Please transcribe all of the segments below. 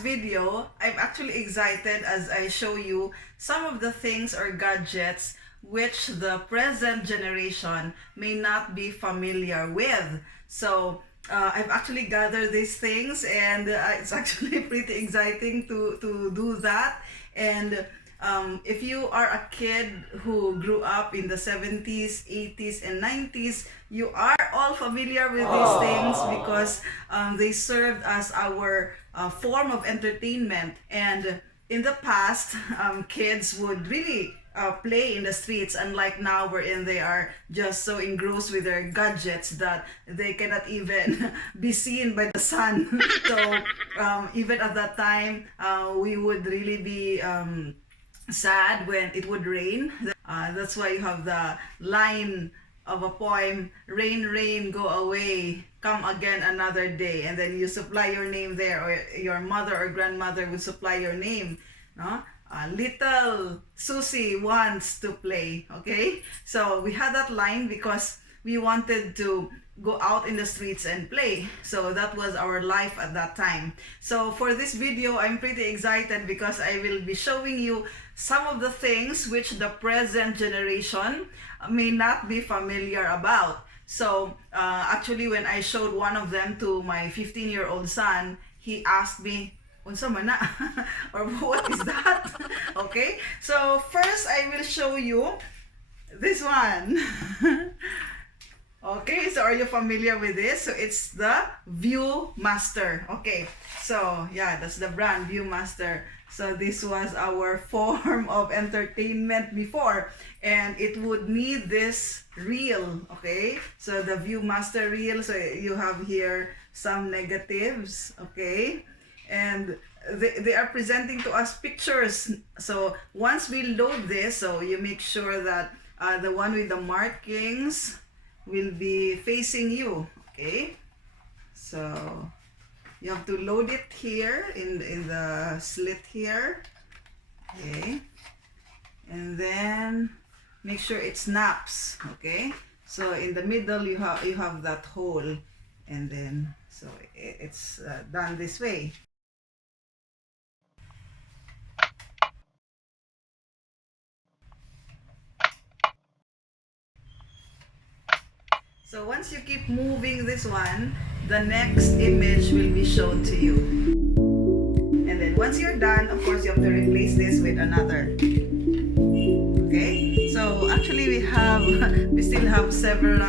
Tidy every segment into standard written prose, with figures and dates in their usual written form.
video, I'm actually excited as I show you some of the things or gadgets which the present generation may not be familiar with. So I've actually gathered these things, and it's actually pretty exciting to do that. And if you are a kid who grew up in the 70s, 80s, and 90s, you are all familiar with these things because they served as our form of entertainment. And in the past, kids would really play in the streets, unlike now wherein they are just so engrossed with their gadgets that they cannot even be seen by the sun. So even at that time, we would really be sad when it would rain. That's why you have the line of a poem, rain, rain, go away, come again another day. And then you supply your name there, or your mother or grandmother would supply your name. No? Little Susie wants to play. Okay? So we had that line because we wanted to go out in the streets and play. So that was our life at that time. So for this video, I'm pretty excited because I will be showing you some of the things which the present generation may not be familiar about. So actually, when I showed one of them to my 15-year-old son, he asked me, "Unsa man na?" or "What is that?" Okay, so first I will show you this one. Okay, so are you familiar with this? So it's the Viewmaster. Okay, so yeah, that's the brand, Viewmaster. So this was our form of entertainment before, and it would need this reel. Okay, so the Viewmaster reel. So you have here some negatives. Okay, and they are presenting to us pictures. So once we load this, so you make sure that the one with the markings will be facing you. Okay, so you have to load it here in the slit here. Okay, and then make sure it snaps. Okay, so in the middle you have that hole, and then so it's done this way. So once you keep moving this one, the next image will be shown to you. And then once you're done, of course, you have to replace this with another. Okay? So actually we still have several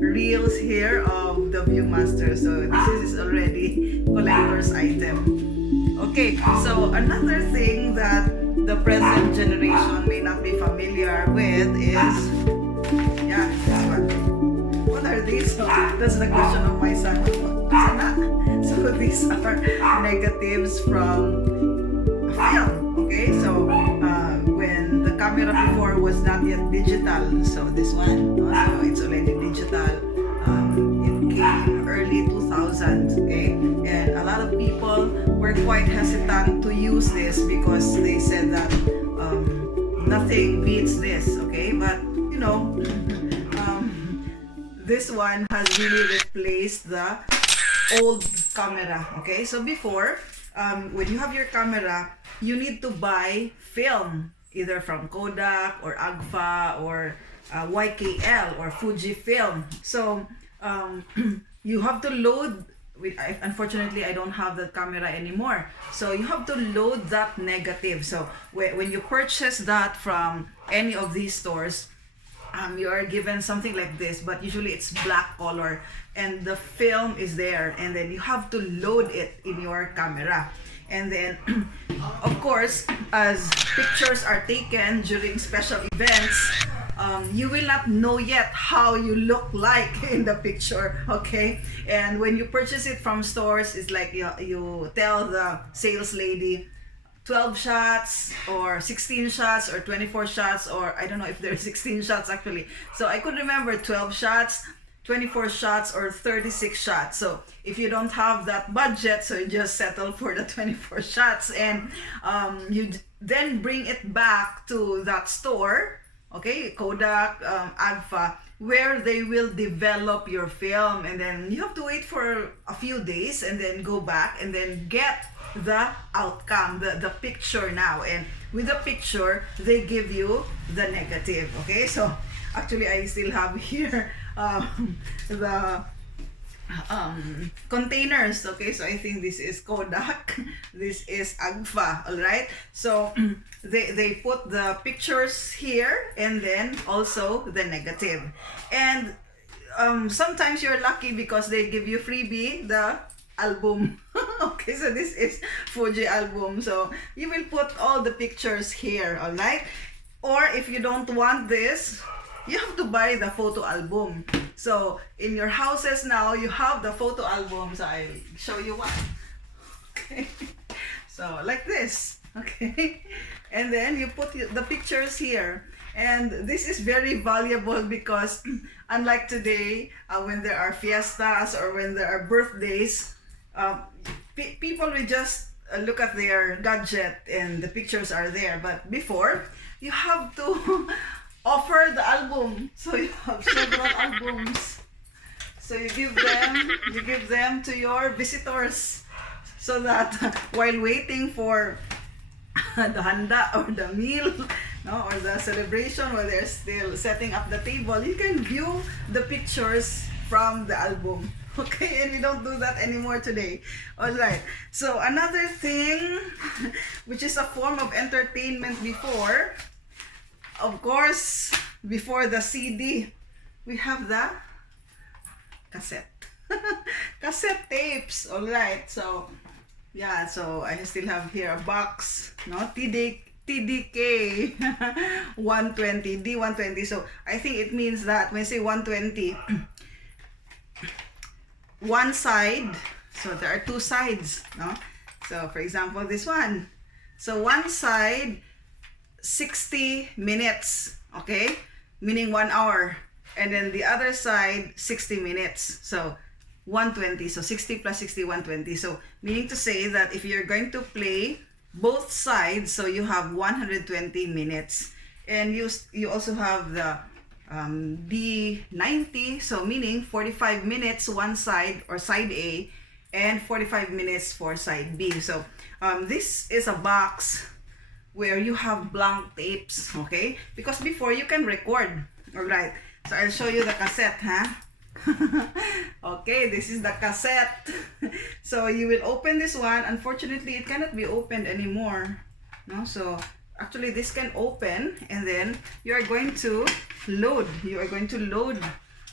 reels here of the Viewmaster. So this is already collector's item. Okay, so another thing that the present generation may not be familiar with is, yeah, this one. What are these? So that's the question of my son. So these are negatives from a film. Okay, so when the camera before was not yet digital, so this one, so it's already digital. It came early 2000s. Okay, and a lot of people were quite hesitant to use this because they said that nothing beats this. Okay, but you know. This one has really replaced the old camera. Okay, so before, when you have your camera, you need to buy film, either from Kodak or Agfa or YKL or Fujifilm. So you have to load. Unfortunately, I don't have the camera anymore. So you have to load that negative. So when you purchase that from any of these stores, you are given something like this, but usually it's black color, and the film is there, and then you have to load it in your camera. And then of course, as pictures are taken during special events, you will not know yet how you look like in the picture. Okay, and when you purchase it from stores, it's like you tell the sales lady 12 shots or 16 shots or 24 shots, or I don't know if there's 16 shots actually. So I could remember 12 shots, 24 shots, or 36 shots. So if you don't have that budget, so you just settle for the 24 shots, and you then bring it back to that store, okay, Kodak, Agfa, where they will develop your film, and then you have to wait for a few days and then go back and then get the outcome, the picture now. And with the picture, they give you the negative. Okay, so actually I still have here the containers. Okay, so I think this is Kodak, this is Agfa. All right, so they put the pictures here and then also the negative. And sometimes you're lucky because they give you freebie the album. Okay, so this is Fuji album, so you will put all the pictures here. All right, or if you don't want this, you have to buy the photo album. So in your houses now, you have the photo album. So I'll show you one. Okay, so like this. Okay, and then you put the pictures here. And this is very valuable because unlike today, when there are fiestas or when there are birthdays, people will just look at their gadget and the pictures are there. But before, you have to offer the album. So you have several albums. So you give them to your visitors, so that while waiting for the handa or the meal, no, or the celebration, while they're still setting up the table, you can view the pictures from the album. Okay, and we don't do that anymore today. All right, so another thing which is a form of entertainment before, of course, before the CD, we have the cassette. Cassette tapes. All right, so yeah, so I still have here a box, no, TDK 120 D120. So I think it means that when I say 120, one side, so there are two sides, no? So for example, this one, so one side 60 minutes, okay, meaning 1 hour, and then the other side 60 minutes, so 120. So 60 plus 60, 120. So meaning to say that if you're going to play both sides, so you have 120 minutes. And you also have the D90, so meaning 45 minutes one side or side A, and 45 minutes for side B. So this is a box where you have blank tapes, okay? Because before you can record. All right, so I'll show you the cassette, huh? Okay, this is the cassette. So you will open this one. Unfortunately, it cannot be opened anymore, no? So actually this can open, and then you are going to load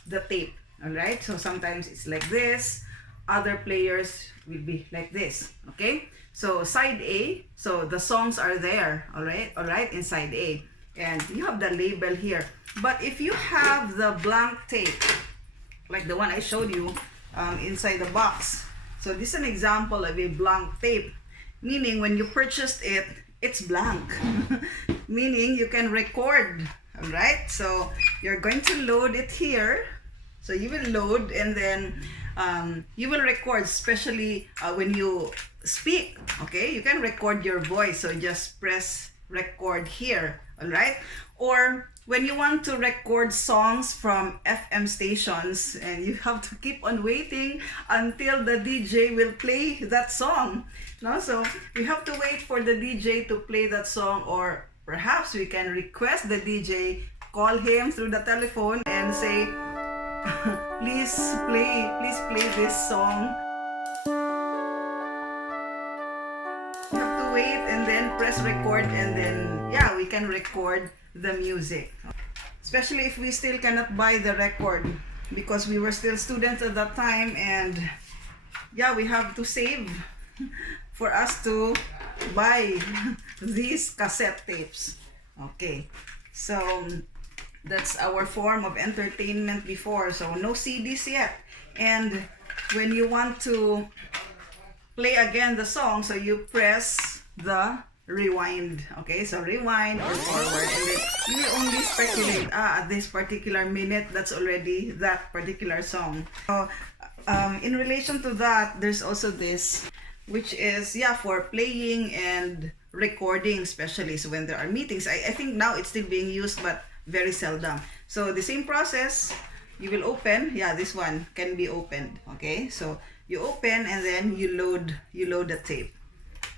the tape. All right, so sometimes it's like this, other players will be like this. Okay, so side A, so the songs are there. All right, in side A, and you have the label here. But if you have the blank tape, like the one I showed you inside the box, so this is an example of a blank tape, meaning when you purchased it, it's blank. Meaning you can record. All right, so you're going to load it here. So you will load, and then you will record, especially when you speak. Okay, you can record your voice, so just press record here. All right, or when you want to record songs from FM stations, and you have to keep on waiting until the DJ will play that song. No, so we have to wait for the DJ to play that song, or perhaps we can request the DJ, call him through the telephone and say, please play this song. You have to wait and then press record, and then yeah, we can record the music. Especially if we still cannot buy the record, because we were still students at that time, and yeah, we have to save for us to buy these cassette tapes. Okay, so that's our form of entertainment before. So no CDs yet. And when you want to play again the song, so you press the rewind. Okay, so rewind or forward, and then you will only speculate, at this particular minute, that's already that particular song. So in relation to that, there's also this, which is for playing and recording, especially so when there are meetings. I think now it's still being used, but very seldom. So the same process, you will open. This one can be opened. Okay, so you open, and then you load the tape.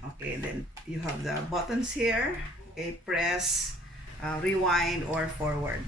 Okay, then you have the buttons here. Okay, press, rewind or forward.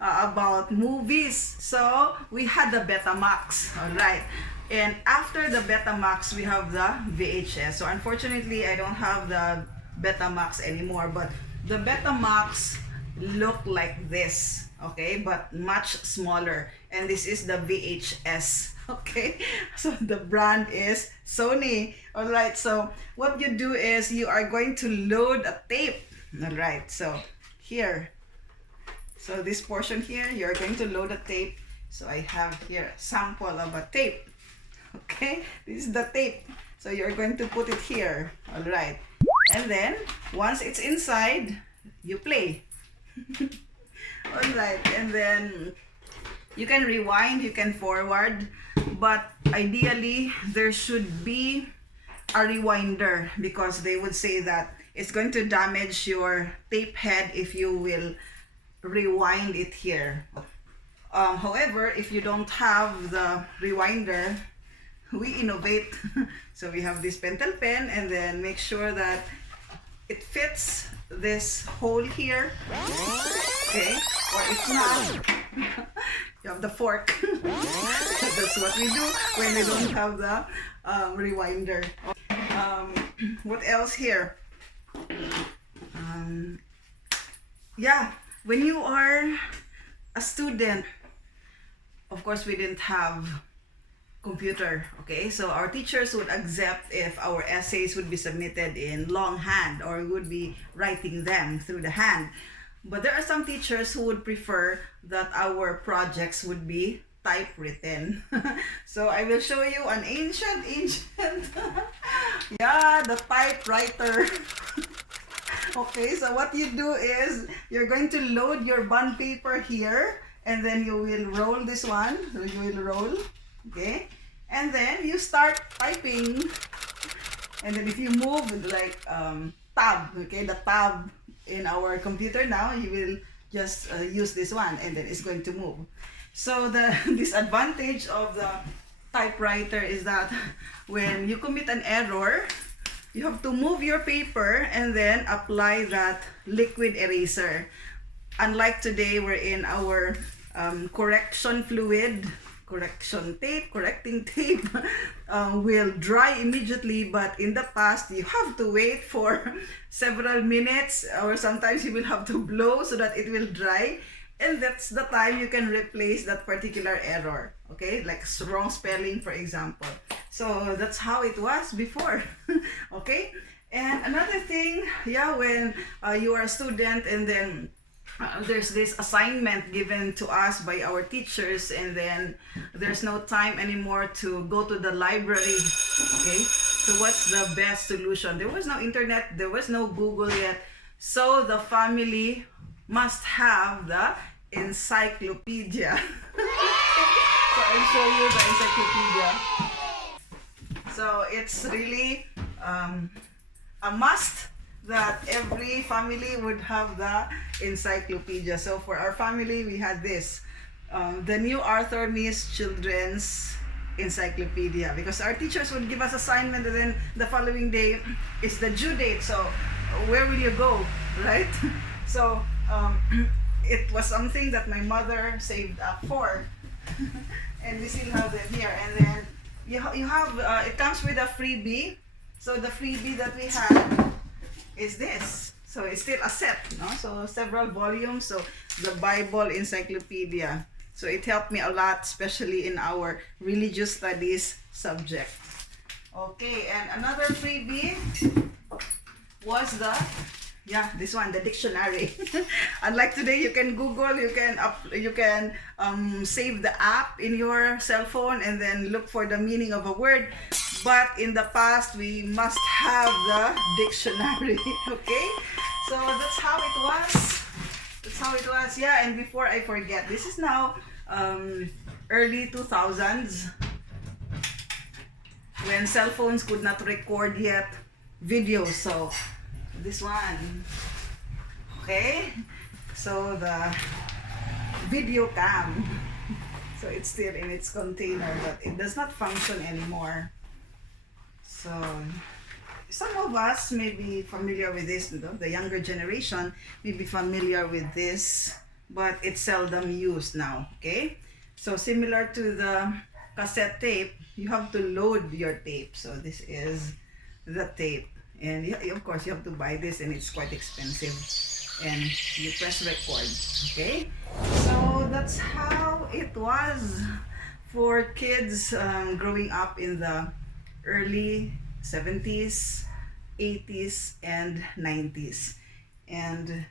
About movies, so we had the Betamax, all right. And after the Betamax, we have the VHS. So unfortunately, I don't have the Betamax anymore, but the Betamax look like this, okay, but much smaller. And this is the VHS, okay. So the brand is Sony, all right. So what you do is you are going to load a tape, all right. So here, so this portion here, you're going to load a tape. So I have here a sample of a tape. Okay, this is the tape. So you're going to put it here, all right. And then once it's inside, you play. All right, and then you can rewind, you can forward, but ideally there should be a rewinder because they would say that it's going to damage your tape head if you will rewind it here. However, if you don't have the rewinder, we innovate. So we have this pentel pen, and then make sure that it fits this hole here, okay, or if not, you have the fork. That's what we do when we don't have the rewinder. What else here? Yeah, when you are a student, of course we didn't have computer, okay, so our teachers would accept if our essays would be submitted in longhand or would be writing them through the hand. But there are some teachers who would prefer that our projects would be typewritten. So I will show you an ancient yeah, the typewriter. Okay, so what you do is you're going to load your bond paper here, and then you will roll this one. So you will roll, okay, and then you start typing. And then if you move like tab, okay, the tab in our computer now, you will just use this one, and then it's going to move. So the disadvantage of the typewriter is that when you commit an error, you have to move your paper and then apply that liquid eraser. Unlike today, we're in our correction fluid, correcting tape will dry immediately, but in the past you have to wait for several minutes, or sometimes you will have to blow so that it will dry, and that's the time you can replace that particular error, okay, like wrong spelling, for example. So that's how it was before. Okay, and another thing, yeah, when you are a student and then there's this assignment given to us by our teachers, and then there's no time anymore to go to the library, okay, so what's the best solution? There was no internet, there was no Google yet, so the family must have the encyclopedia. So I'll show you the encyclopedia. So it's really a must that every family would have the encyclopedia. So for our family, we had this, the New Arthur Miss Children's Encyclopedia, because our teachers would give us assignment, and then the following day is the due date. So where will you go, right? So it was something that my mother saved up for. And we still have them here. And then you have, it comes with a freebie. So the freebie that we had is this. So it's still a set, no? So several volumes. So the Bible Encyclopedia. So it helped me a lot, especially in our religious studies subject. Okay, and another freebie was the, yeah, this one, the dictionary. Unlike today, you can Google, you can save the app in your cell phone and then look for the meaning of a word. But in the past, we must have the dictionary. Okay, so that's how it was. That's how it was. Yeah, and before I forget, this is now early 2000s, when cell phones could not record yet videos. So this one, okay, so the videocam, so it's still in its container, but it does not function anymore. So some of us may be familiar with this, the younger generation may be familiar with this, but it's seldom used now, okay? So similar to the cassette tape, you have to load your tape. So this is the tape, and of course you have to buy this, and it's quite expensive, and you press record, okay? So that's how it was for kids growing up in the early 70s, 80s, and 90s. And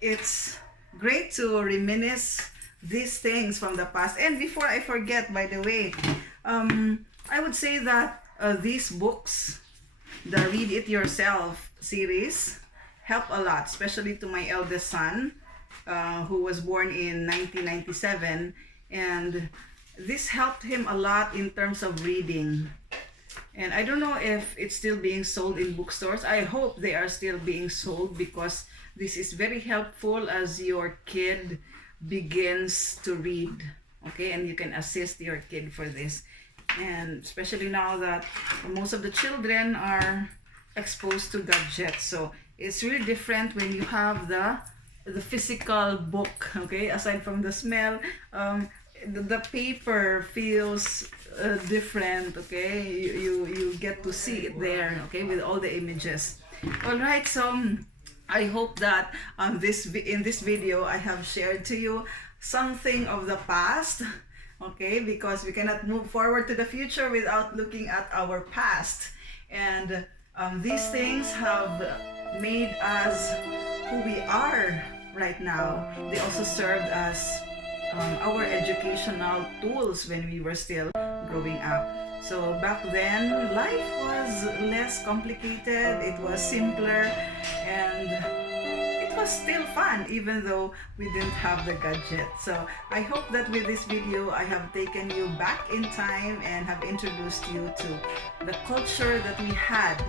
it's great to reminisce these things from the past. And before I forget, by the way, I would say that these books, the Read It Yourself series, help a lot, especially to my eldest son, who was born in 1997. And this helped him a lot in terms of reading. And I don't know if it's still being sold in bookstores. I hope they are still being sold, because this is very helpful as your kid begins to read, okay? And you can assist your kid for this. And especially now that most of the children are exposed to gadgets, so it's really different when you have the physical book, okay? Aside from the smell, the paper feels different, okay? You get to see it there, okay, with all the images. All right, so I hope that in this video I have shared to you something of the past, okay, because we cannot move forward to the future without looking at our past. And these things have made us who we are right now. They also served as our educational tools when we were still growing up. So back then, life was less complicated, it was simpler, and it was still fun even though we didn't have the gadget. So I hope that with this video I have taken you back in time and have introduced you to the culture that we had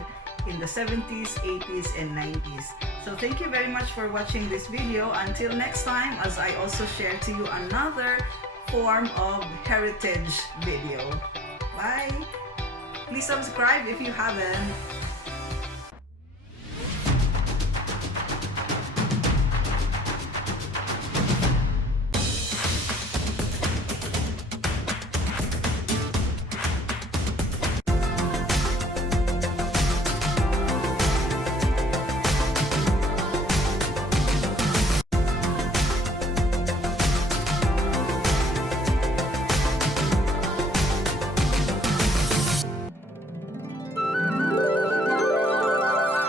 in the 70s, 80s, and 90s. So thank you very much for watching this video. Until next time, as I also share to you another form of heritage video. Bye! Please subscribe if you haven't.